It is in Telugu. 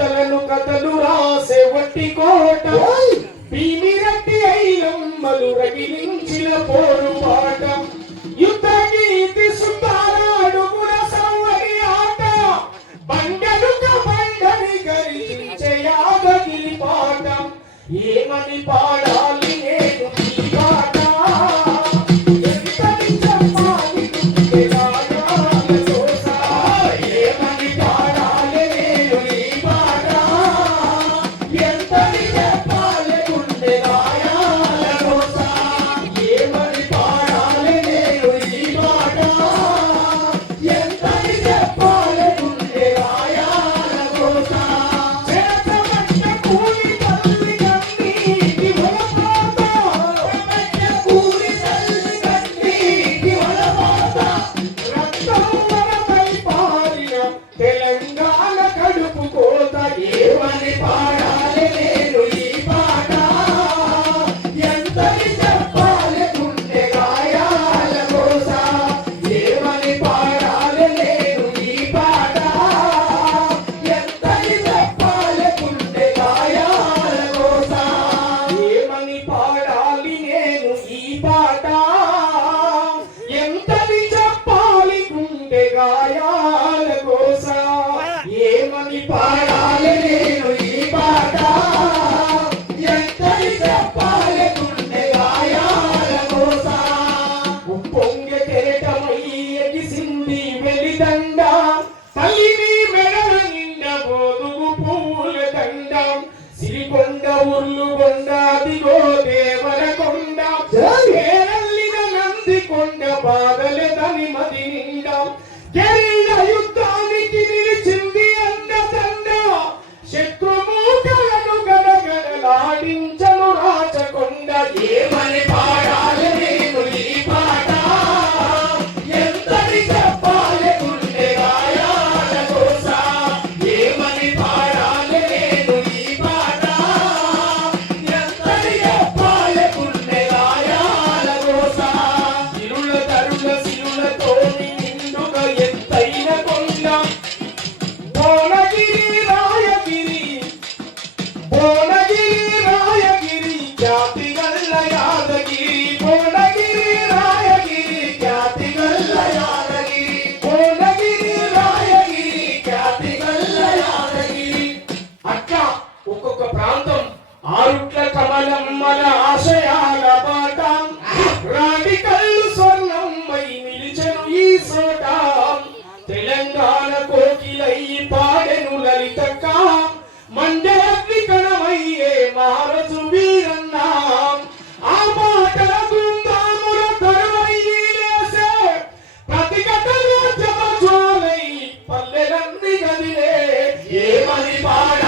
కథలను కథలు రాసే వట్టి కోట భీమిరెడ్డి ఐలమ్మలు రగిలించిన పోరు పాట యుద్ధ గీతి సుతారాడుగుల సౌవరి ఆట బండలుక బండని గరిచించే యాదగిరి పాట ఏమని పాడాలి నేను ఈ పాట పాడాలి నేను ఈ పాట ఎంతని చెప్పాలి గుండె గాయాల కోస ఉప్పొంగె కెరటమై ఎగిసింది వెలిదండ తల్లిని మెడల నిండ బోదుగు పూల దండ సిరికొండ ఉర్లుగొండ దిగో దేవరకొండ కేరళిన నందికొండ బాధలెదని మది నిండ గెరిల యుద్ధానికి నిలిచింది శత్రుమూకలను గడగడలాడించను రాచకొండ ఏమని పాడాలి నేను ఈ పాట ఎంతని చెప్పాలి గుండె గాయాల కోస ఏమని పాడాలి నేను ఈ పాట ఎంతని చెప్పాలి గుండె గాయాల కోస సిరుల తరుల సిరులతో నిండుగా ఎత్తైన కొండ భువనగిరి రాయగిరి ఖ్యాతి గల్ల యాదగిరి భువనగిరి రాయగిరి ఖ్యాతి గల్ల యాదగిరి భువనగిరి రాయగిరి ఖ్యాతి గల్ల యాదగిరి అట్లా ఒక్కొక్క ప్రాంతం ఆరుట్ల కమలమ్మల ఆశయాల పాట రాణి కళ్ళు స్వర్ణమ్మై నిలిచెను ఈ సోట తెలంగాణ కోకిలయ్యి పాడెను లలితక్క మండలగ్ని కణమయ్యే మారసు వీరన్న ఆ మాటల బృందాముల తరువయ్యి లేసే ప్రతి కథలో జప జ్వాలై పల్లెలన్నీ కదిలే ఏమని పాడ